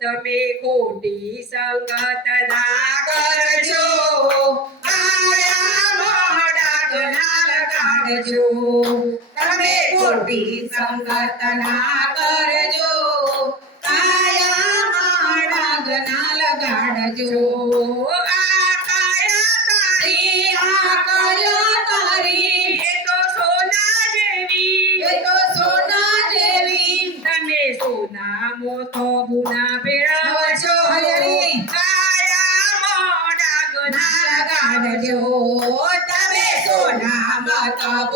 તમે ખોટી સંગત કરજો આયા મોડા ઘણા લગાડજો તમે ખોટી સંગત ના કરજો સંગત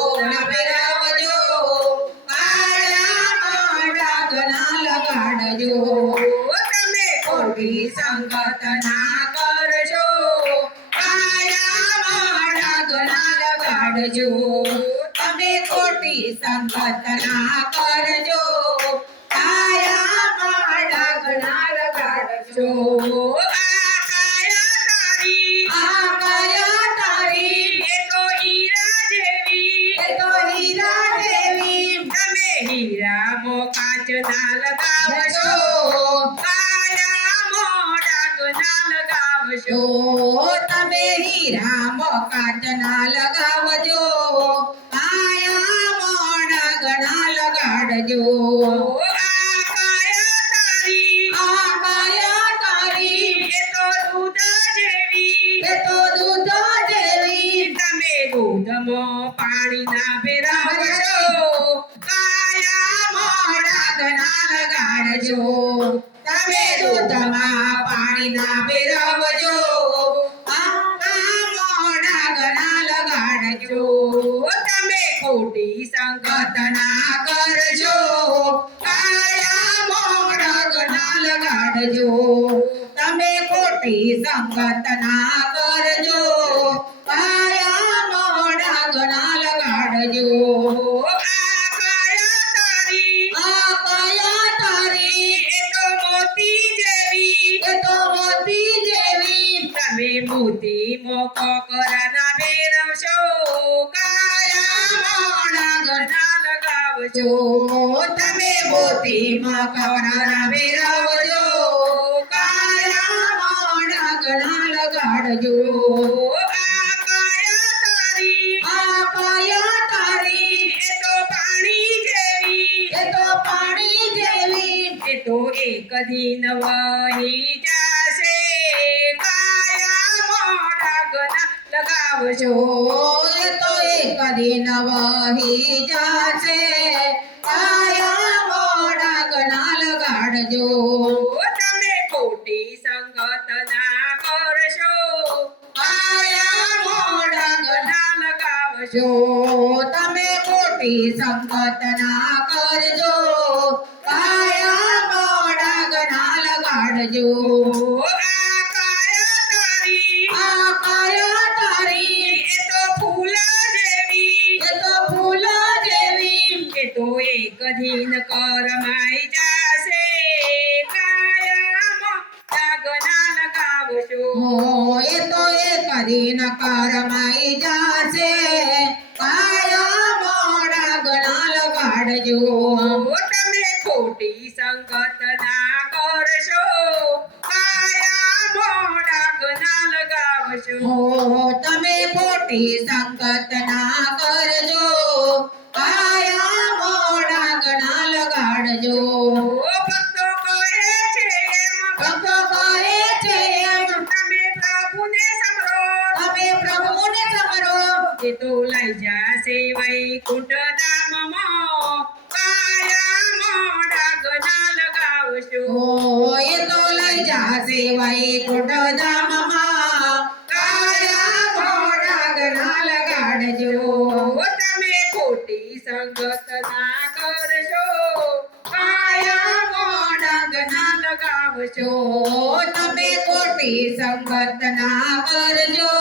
તમે ખોટી સંગત કરજો કાળા મોઢા ઘણા લગાડજો ના લગાવશો મોડા જો તમે હીરા મોકાટ ના લગાવજો મોડા ઘણા લગાડજો પાણી ના તારી લગાડજો તમે દૂધમાં પાણી ના ભેરવજો. મોડા ઘણા લગાડજો. તમે ખોટી સંગત ના કરજો. લગાડજો. તમે ખોટી સંગત ના કરજો. લગાડજો. આ કયા તારી આ કયા મોતી મોકો કરાના ભેરવશો કાયા ગઢા લગાવજો. તમે મોતી કરાના વેરવજો કાયા ઘણા લગાડજો. આ કાયા તારી આ કયા તારી એ તો પાણી જેવી. એ તો પાણી જેવી. એ તો એક દિન વહી લગાવજો જો એ તો એક દિન વહી જાશે. કાયા મોડા લગાડજો તમે ખોટી સંગત ના કરશો. આયા મોડા ઘણા ના તમે ખોટી સંગત ના કરજો. કાયા મોડા ઘણા લગાડજો એક કરમાઈ જાશે. કાયામાં લગાવશો. એ તો એ કરીને કરમાઈ જાશે લગાડજો. તમે ખોટી સંગત ના કરશો. કાયા મોડા ગના લગાવશો તમે ખોટી સંગત ના લગાવશો એ તો લઈ જાશે વૈકુંઠ ધામમાં કાયા ઘણા લગાડજો તમે ખોટી સંગત કરશો કાયા મોડા ગના લગાવશો તમે ખોટી સંગત ના કરજો.